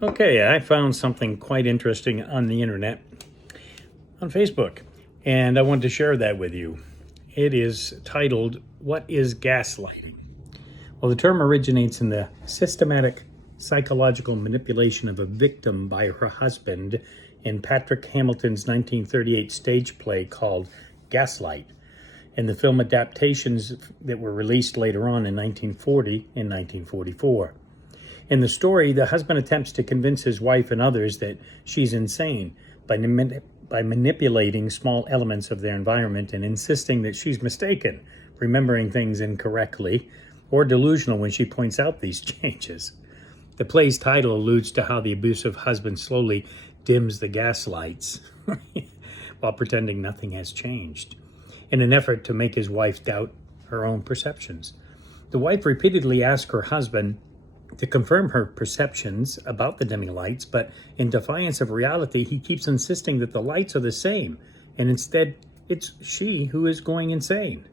Okay, I found something quite interesting on the internet, on Facebook, and I wanted to share that with you. It is titled, "What is Gaslighting?" Well, the term originates in the systematic psychological manipulation of a victim by her husband in Patrick Hamilton's 1938 stage play called Gaslight, and the film adaptations that were released later on in 1940 and 1944. In the story, the husband attempts to convince his wife and others that she's insane by manipulating small elements of their environment and insisting that she's mistaken, remembering things incorrectly, or delusional when she points out these changes. The play's title alludes to how the abusive husband slowly dims the gas lights while pretending nothing has changed, in an effort to make his wife doubt her own perceptions. The wife repeatedly asks her husband to confirm her perceptions about the dimming lights, but in defiance of reality, he keeps insisting that the lights are the same, and instead, it's she who is going insane.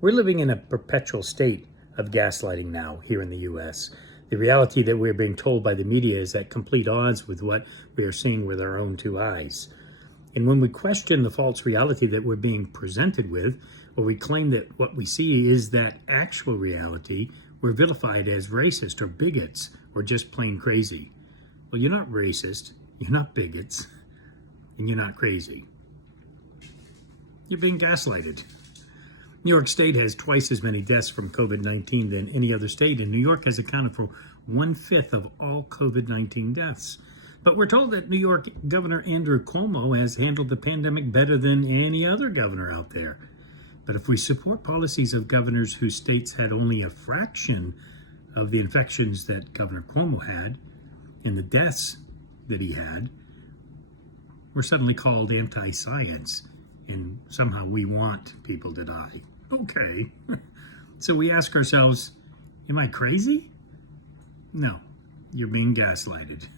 We're living in a perpetual state of gaslighting now here in the US. The reality that we're being told by the media is at complete odds with what we are seeing with our own two eyes. And when we question the false reality that we're being presented with, or we claim that what we see is that actual reality, we're vilified as racist or bigots or just plain crazy. Well, you're not racist, you're not bigots, and you're not crazy. You're being gaslighted. New York State has twice as many deaths from COVID-19 than any other state, and New York has accounted for 1/5 of all COVID-19 deaths. But we're told that New York Governor Andrew Cuomo has handled the pandemic better than any other governor out there. But if we support policies of governors whose states had only a fraction of the infections that Governor Cuomo had and the deaths that he had, we're suddenly called anti-science, and somehow we want people to die. Okay. So we ask ourselves, am I crazy? No, you're being gaslighted.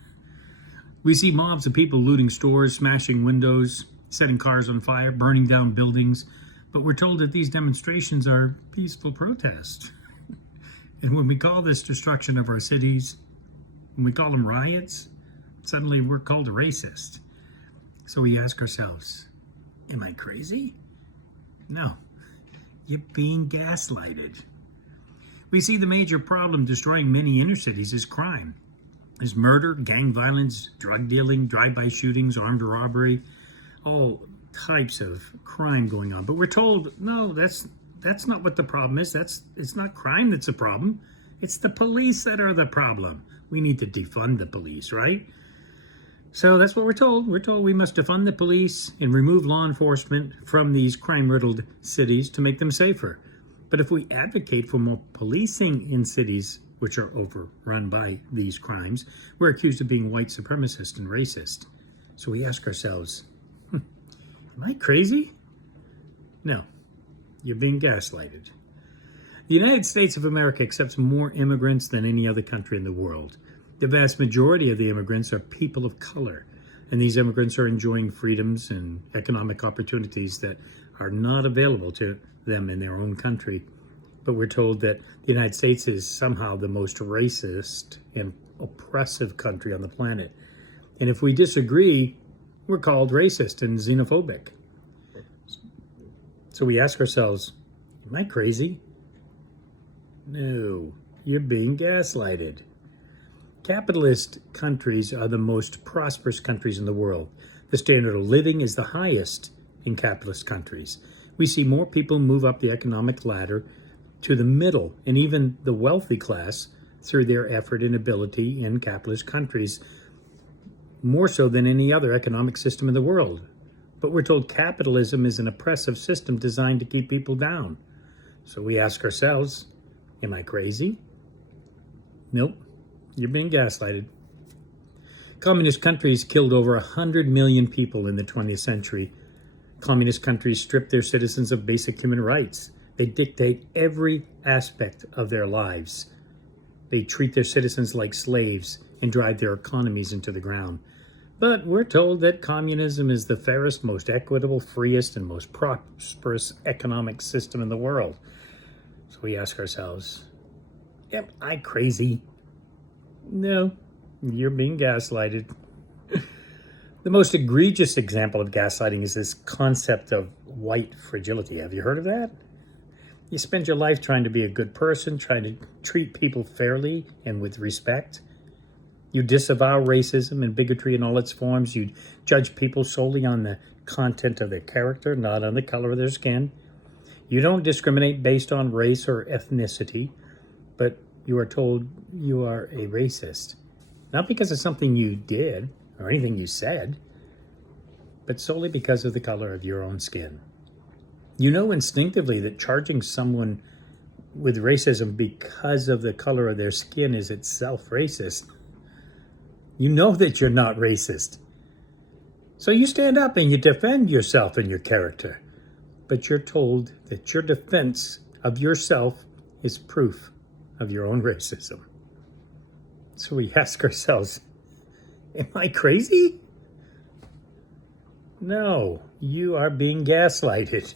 We see mobs of people looting stores, smashing windows, setting cars on fire, burning down buildings, but we're told that these demonstrations are peaceful protests. And when we call this destruction of our cities, when we call them riots, suddenly we're called a racist. So we ask ourselves, am I crazy? No, you're being gaslighted. We see the major problem destroying many inner cities is crime. There's murder, gang violence, drug dealing, drive-by shootings, armed robbery, all types of crime going on. But we're told, no, that's not what the problem is. It's not crime that's the problem. It's the police that are the problem. We need to defund the police, right? So that's what we're told. We're told we must defund the police and remove law enforcement from these crime-riddled cities to make them safer. But if we advocate for more policing in cities which are overrun by these crimes, we're accused of being white supremacist and racist. So we ask ourselves, am I crazy? No, you're being gaslighted. The United States of America accepts more immigrants than any other country in the world. The vast majority of the immigrants are people of color, and these immigrants are enjoying freedoms and economic opportunities that are not available to them in their own country. But we're told that the United States is somehow the most racist and oppressive country on the planet. And if we disagree, we're called racist and xenophobic. So we ask ourselves, am I crazy? No, you're being gaslighted. Capitalist countries are the most prosperous countries in the world. The standard of living is the highest in capitalist countries. We see more people move up the economic ladder to the middle and even the wealthy class through their effort and ability in capitalist countries, more so than any other economic system in the world. But we're told capitalism is an oppressive system designed to keep people down. So we ask ourselves, am I crazy? Nope, you're being gaslighted. Communist countries killed over 100 million people in the 20th century. Communist countries strip their citizens of basic human rights. They dictate every aspect of their lives. They treat their citizens like slaves and drive their economies into the ground. But we're told that communism is the fairest, most equitable, freest, and most prosperous economic system in the world. So we ask ourselves, am I crazy? No, You're being gaslighted. The most egregious example of gaslighting is this concept of white fragility. Have you heard of that? You spend your life trying to be a good person, trying to treat people fairly and with respect. You disavow racism and bigotry in all its forms. You judge people solely on the content of their character, not on the color of their skin. You don't discriminate based on race or ethnicity, but you are told you are a racist. Not because of something you did or anything you said, but solely because of the color of your own skin. You know instinctively that charging someone with racism because of the color of their skin is itself racist. You know that you're not racist. So you stand up and you defend yourself and your character. But you're told that your defense of yourself is proof of your own racism. So we ask ourselves, am I crazy? No, you are being gaslighted.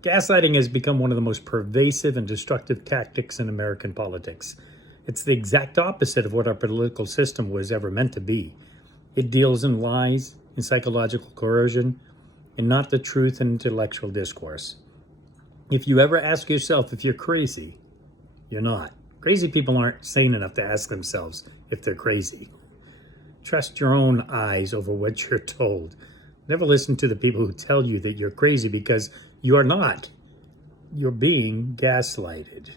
Gaslighting has become one of the most pervasive and destructive tactics in American politics. It's the exact opposite of what our political system was ever meant to be. It deals in lies, in psychological coercion, and not the truth and intellectual discourse. If you ever ask yourself if you're crazy, you're not. Crazy people aren't sane enough to ask themselves if they're crazy. Trust your own eyes over what you're told. Never listen to the people who tell you that you're crazy, because you are not. You're being gaslighted.